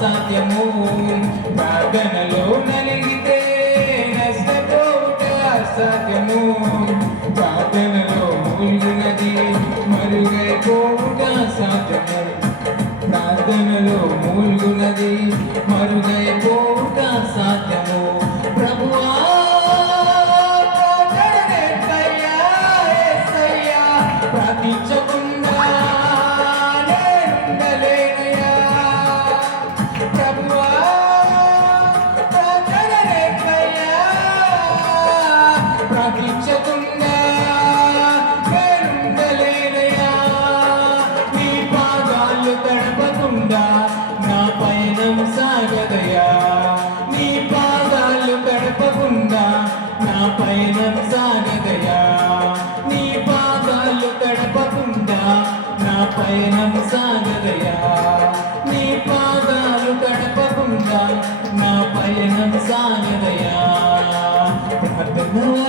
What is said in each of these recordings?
అసాధ్యము ప్రార్థనలో నలిగితే నష్టపోట అసాధ్యము ప్రార్థనలో మునిగినది మరుగైపోవుట అసాధ్యము ప్రార్థనలో మూలుగునది సాయనం సాగదయా నీ పాదాలు తడపకుండా నా పయనం సాగదయా నీ పాదాలు తడపకుండా నా పయనం సాగదయా ప్రార్థన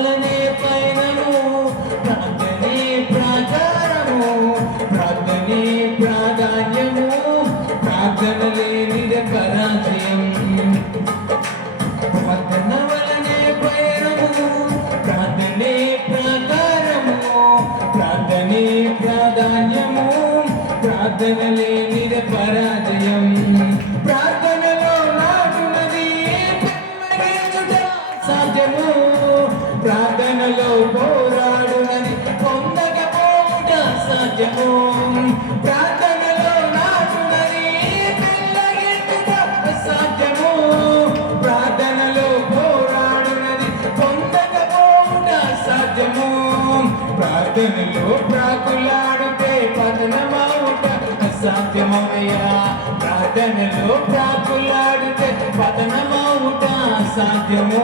ప్రార్థన లేనిదే పరాజయం. సాధ్యమయ్యా. ప్రార్థనలో ప్రాకులాడితే పతనమవుట సాధ్యము.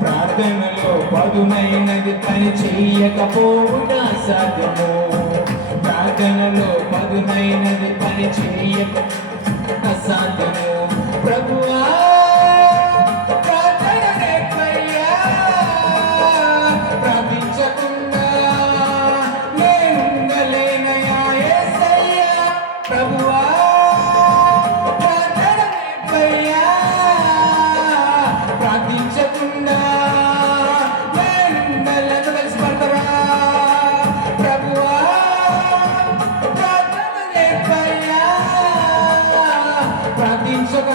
ప్రార్థనలో పదునైనది పని చెయ్యకపోవుట సాధ్యము. ప్రార్థనలో పదునైనది పని చెయ్యక అసాధ్యము ప్రభువా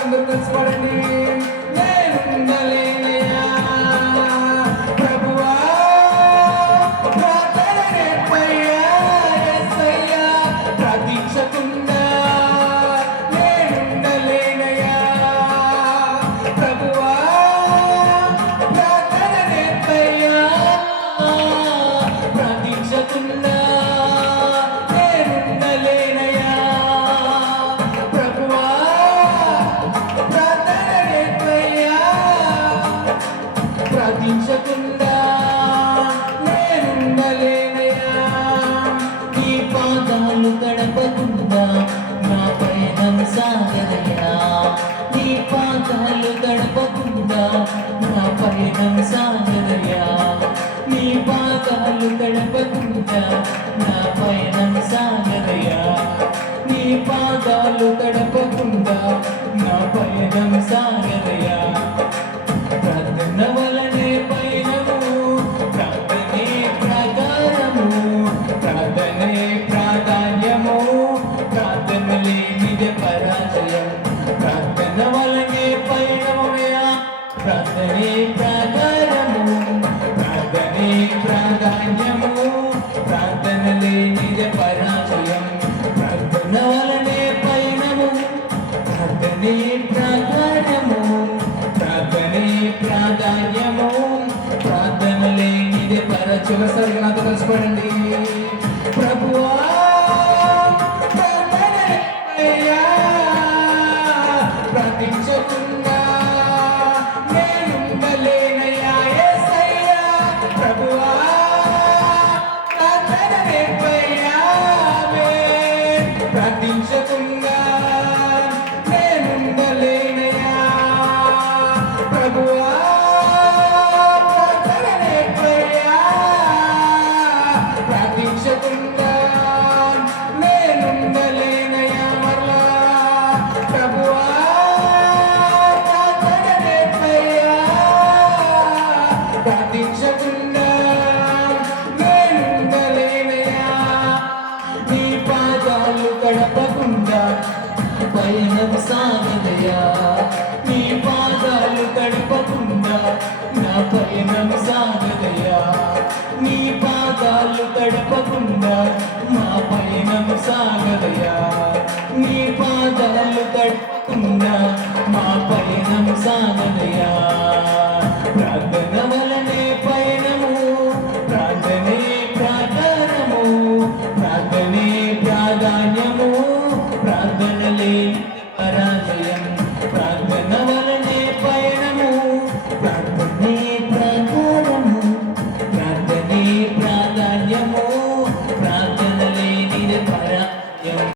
And that's what I need. సార్లు గడపకుండా నా పయనం సా ప్రకటనే ప్రధానము ప్రకటనే ప్రాధాన్యము. ప్రార్థన లేనిది పర చివరిసారిగా నాతో కలిసిపోయండి ప్రభువా ప్రార్థించకుండా నేనుండలేనయ్యా ప్రభువా ప్రార్థించ ప్రార్థించకుండా నేనుండలేనయ్యా మరలా? ప్రభువా ప్రార్థించకుండా నేనుండలేనయ్యా నీ పాదాలు గడపకుండా పయనం సాగదయా. నీ పాదాలు గడపకుండా నా పయనం సాగదయా గడపకుండా మా పయనం సాగదయా? నీ పాదాలు గడపకుండా మా పయనం సాగదయా? ప్రార్థన